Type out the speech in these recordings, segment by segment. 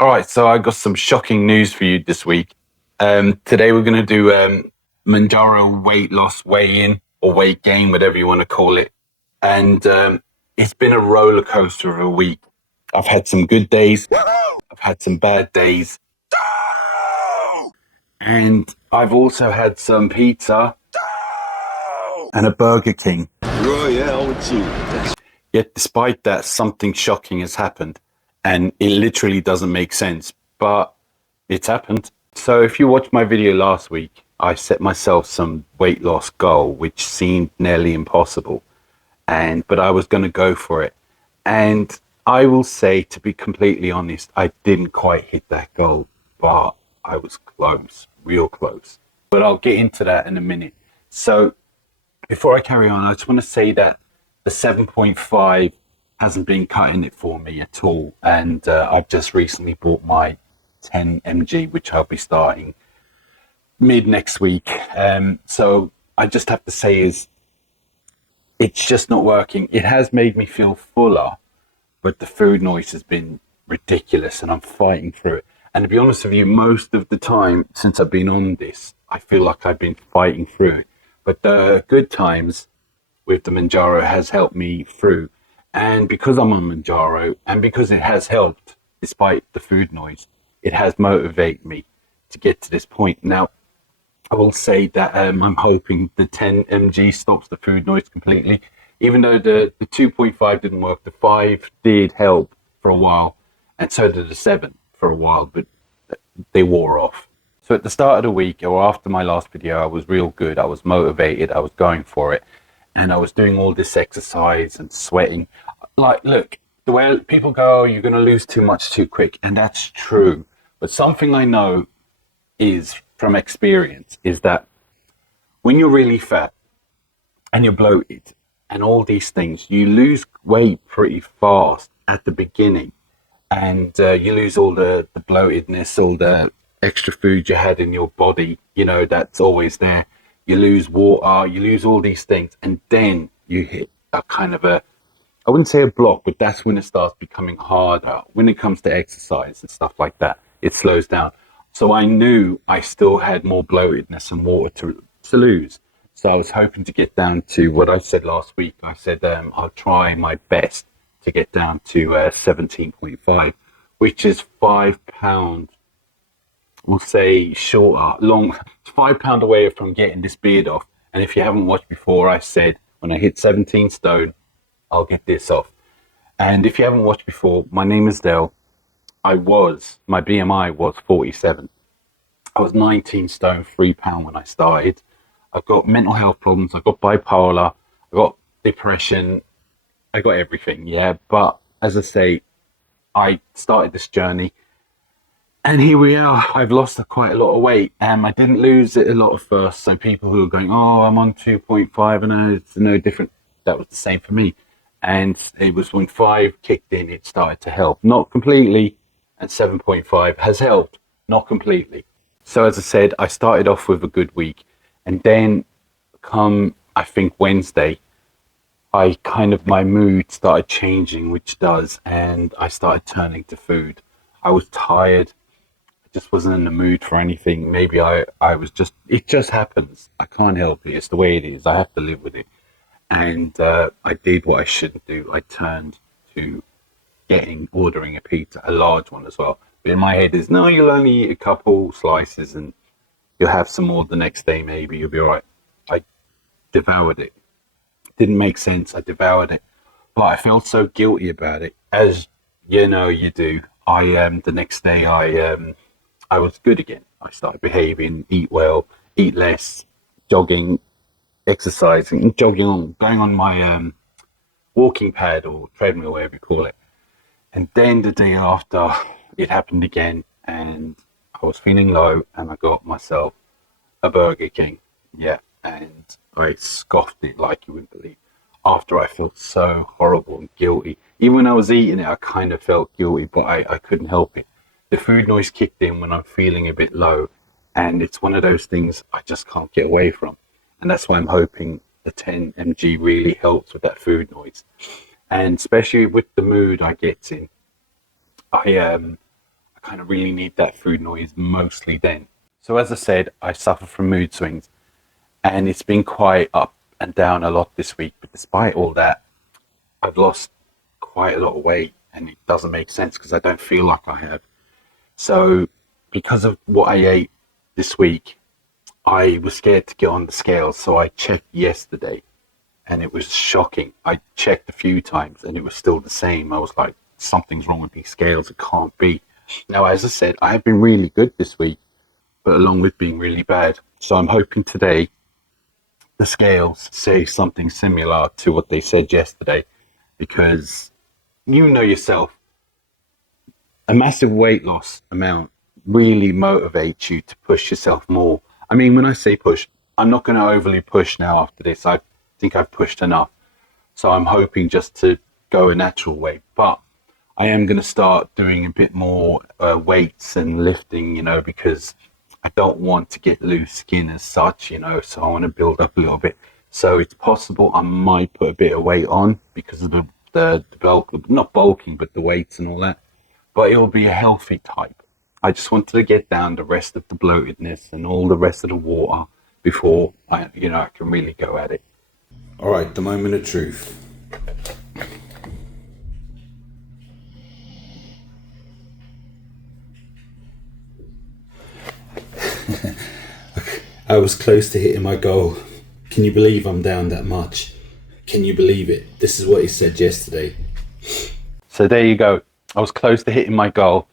All right, so I got some shocking news for you this week. Today we're going to do Mounjaro weight loss, weigh in, or weight gain, whatever you want to call it. And it's been a roller coaster of a week. I've had some good days, I've had some bad days, and I've also had some pizza and a Burger King. Yet, despite that, something shocking has happened, and it literally doesn't make sense, but it's happened. So, if you watched my video last week, I set myself some weight loss goal, which seemed nearly impossible, but I was going to go for it. And I will say, to be completely honest, I didn't quite hit that goal, but I was close, real close. But I'll get into that in a minute. So, before I carry on, I just want to say that the 7.5 hasn't been cutting it for me at all. And I've just recently bought my 10 mg, which I'll be starting mid next week. So I just have to say it's just not working. It has made me feel fuller, but the food noise has been ridiculous and I'm fighting through it. And to be honest with you, most of the time since I've been on this, I feel like I've been fighting through it. But the good times with the Mounjaro has helped me through. And because I'm on Mounjaro and because it has helped, despite the food noise, it has motivated me to get to this point. Now, I will say that I'm hoping the 10 mg stops the food noise completely. Even though the 2.5 didn't work, the 5 did help for a while, and so did the 7 for a while, but they wore off. So at the start of the week, or after my last video, I was real good. I was motivated. I was going for it. And I was doing all this exercise and sweating. Like, look, the way people go, oh, you're going to lose too much too quick. And that's true. But something I know is from experience is that when you're really fat and you're bloated and all these things, you lose weight pretty fast at the beginning. And you lose all the bloatedness, all the extra food you had in your body, that's always there. You lose water, you lose all these things, and then you hit a kind of I wouldn't say a block, but that's when it starts becoming harder. When it comes to exercise and stuff like that, it slows down. So I knew I still had more bloatedness and water to lose. So I was hoping to get down to what I said last week. I said I'll try my best to get down to 17.5, which is £5. We'll say shorter, long, £5 away from getting this beard off. And if you haven't watched before, I said when I hit 17 stone, I'll get this off. And if you haven't watched before, my name is Dale. My BMI was 47. I was 19 stone, £3 when I started. I've got mental health problems. I've got bipolar. I've got depression. I got everything, yeah. But as I say, I started this journey. And here we are. I've lost quite a lot of weight. I didn't lose it a lot at first. So people who are going, oh, I'm on 2.5 and it's no different. That was the same for me. And it was when 5 kicked in, it started to help. Not completely. And 7.5 has helped. Not completely. So as I said, I started off with a good week. And then come, I think, Wednesday, my mood started changing, which does. And I started turning to food. I was tired. Just wasn't in the mood for anything. Maybe I was just, it just happens. I can't help it. It's the way it is. I have to live with it. And I did what I shouldn't do. I turned to ordering a pizza, a large one as well. But in my head is, no, you'll only eat a couple slices and you'll have some more the next day, maybe you'll be all right. I devoured it. Didn't make sense. I devoured it. But I felt so guilty about it, as you do. The next day I was good again. I started behaving, eat well, eat less, jogging, exercising, going on my walking pad or treadmill, whatever you call it. And then the day after, it happened again, and I was feeling low, and I got myself a Burger King. Yeah, and I scoffed it like you wouldn't believe. After I felt so horrible and guilty. Even when I was eating it, I kind of felt guilty, but I couldn't help it. The food noise kicked in when I'm feeling a bit low, and it's one of those things I just can't get away from. And that's why I'm hoping the 10 mg really helps with that food noise. And especially with the mood I get in, I I kind of really need that food noise mostly then. So as I said, I suffer from mood swings, and it's been quite up and down a lot this week. But despite all that, I've lost quite a lot of weight, and it doesn't make sense because I don't feel like I have. So because of what I ate this week, I was scared to get on the scales. So I checked yesterday, and it was shocking. I checked a few times and it was still the same. I was like, something's wrong with these scales. It can't be. Now, as I said, I have been really good this week, but along with being really bad. So I'm hoping today the scales say something similar to what they said yesterday, because you know yourself, a massive weight loss amount really motivates you to push yourself more. I mean, when I say push, I'm not going to overly push now after this. I think I've pushed enough. So I'm hoping just to go a natural way. But I am going to start doing a bit more weights and lifting, because I don't want to get loose skin as such, so I want to build up a little bit. So it's possible I might put a bit of weight on because of the bulk, not bulking, but the weights and all that. But it'll be a healthy type. I just wanted to get down the rest of the bloatedness and all the rest of the water before I can really go at it. All right, the moment of truth. I was close to hitting my goal. Can you believe I'm down that much? Can you believe it? This is what he said yesterday. So there you go. I was close to hitting my goal.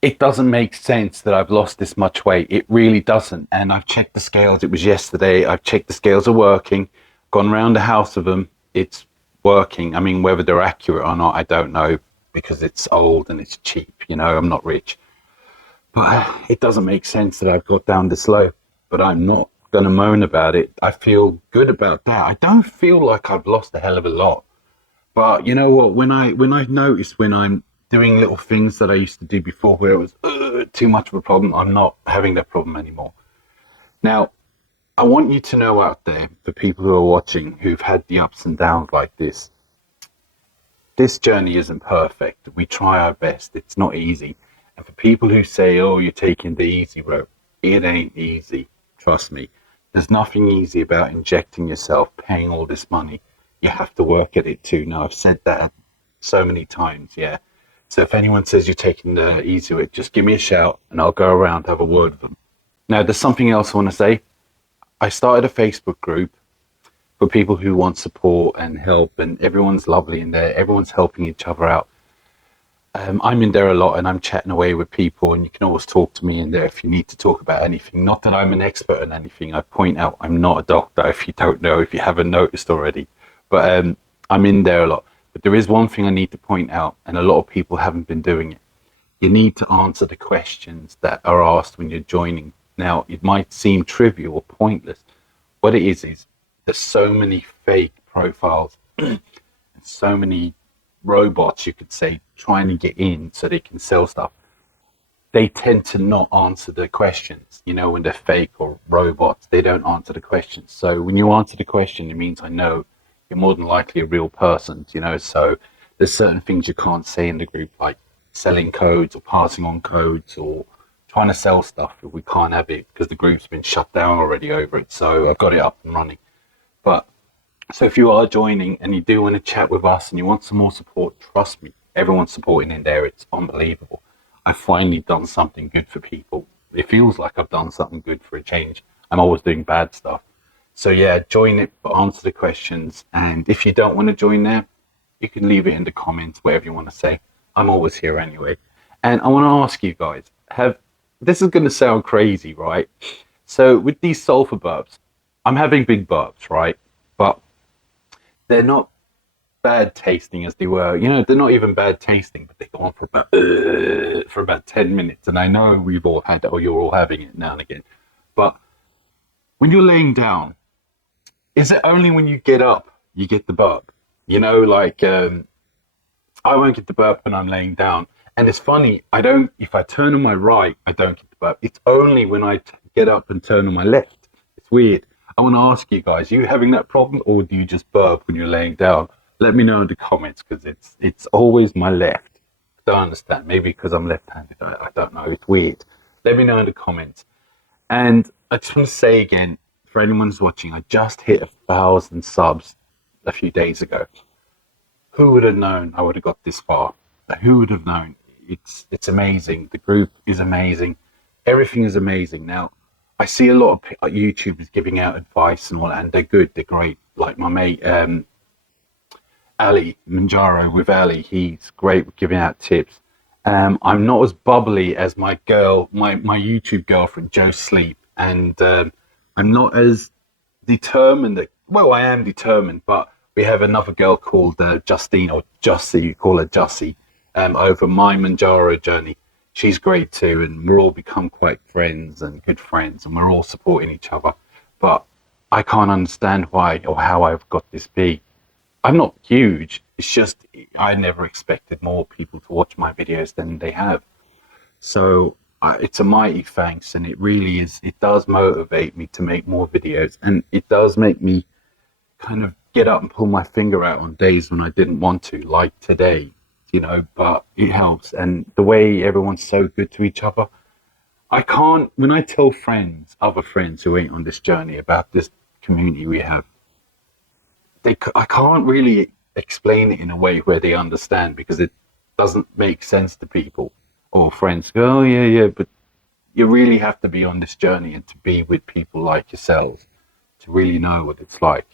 It doesn't make sense that I've lost this much weight. It really doesn't. And I've checked the scales. It was yesterday. I've checked the scales are working. Gone around the house with them. It's working. I mean, whether they're accurate or not, I don't know, because it's old and it's cheap. I'm not rich. But it doesn't make sense that I've got down this low. But I'm not going to moan about it. I feel good about that. I don't feel like I've lost a hell of a lot. But you know what? When I've noticed when I'm doing little things that I used to do before where it was too much of a problem, I'm not having that problem anymore. Now, I want you to know out there, the people who are watching, who've had the ups and downs like this journey isn't perfect. We try our best. It's not easy. And for people who say, oh, you're taking the easy road, it ain't easy. Trust me. There's nothing easy about injecting yourself, paying all this money. You have to work at it too. Now, I've said that so many times, yeah. So if anyone says you're taking the easy way, just give me a shout and I'll go around, have a word with them. Now, there's something else I want to say. I started a Facebook group for people who want support and help, and everyone's lovely in there. Everyone's helping each other out. I'm in there a lot and I'm chatting away with people, and you can always talk to me in there if you need to talk about anything. Not that I'm an expert in anything. I point out I'm not a doctor, if you don't know, if you haven't noticed already. But I'm in there a lot. But there is one thing I need to point out, and a lot of people haven't been doing it. You need to answer the questions that are asked when you're joining. Now, it might seem trivial or pointless. What it is there's so many fake profiles and so many robots, you could say, trying to get in so they can sell stuff. They tend to not answer the questions. When they're fake or robots, they don't answer the questions. So when you answer the question, it means I know you're more than likely a real person, so there's certain things you can't say in the group, like selling codes or passing on codes or trying to sell stuff. We can't have it because the group's been shut down already over it. So I've got it up and running. But so if you are joining and you do want to chat with us and you want some more support, trust me, everyone's supporting in there. It's unbelievable. I've finally done something good for people. It feels like I've done something good for a change. I'm always doing bad stuff. So yeah, join it, but answer the questions. And if you don't want to join there, you can leave it in the comments, whatever you want to say. I'm always here anyway. And I want to ask you guys, this is going to sound crazy, right? So with these sulfur burps, I'm having big burps, right? But they're not bad tasting as they were. They're not even bad tasting, but they go on for about 10 minutes. And I know we've all had that, or you're all having it now and again. But when you're laying down, is it only when you get up you get the burp? I won't get the burp when I'm laying down. And it's funny, if I turn on my right, I don't get the burp. It's only when I get up and turn on my left. It's weird. I want to ask you guys, are you having that problem, or do you just burp when you're laying down? Let me know in the comments, because it's always my left. don't understand. Maybe because I'm left-handed. I don't know. It's weird. Let me know in the comments. And I just want to say again, for anyone who's watching, I just hit 1,000 subs a few days ago. Who would have known I would have got this far? Who would have known? It's amazing. The group is amazing. Everything is amazing. Now, I see a lot of YouTubers giving out advice and all that, and they're good. They're great. Like my mate, Ali, Mounjaro with Ali. He's great with giving out tips. I'm not as bubbly as my YouTube girlfriend, Joe Sleep. And I'm not as determined. Well, I am determined, but we have another girl called Justine, or Jussie, you call her Jussie, over my Mounjaro journey. She's great too, and we're all become quite friends and good friends, and we're all supporting each other. But I can't understand why or how I've got this big. I'm not huge. It's just I never expected more people to watch my videos than they have. So it's a mighty thanks, and it really is. It does motivate me to make more videos, and it does make me kind of get up and pull my finger out on days when I didn't want to, like today, but it helps. And the way everyone's so good to each other, I can't, when I tell other friends who ain't on this journey about this community we have, I can't really explain it in a way where they understand, because it doesn't make sense to people. Or friends go, oh yeah, but you really have to be on this journey and to be with people like yourselves to really know what it's like.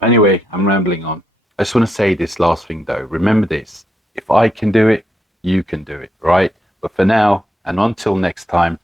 Anyway, I'm rambling on. I just want to say this last thing though. Remember this: if I can do it, you can do it, right? But for now, and until next time,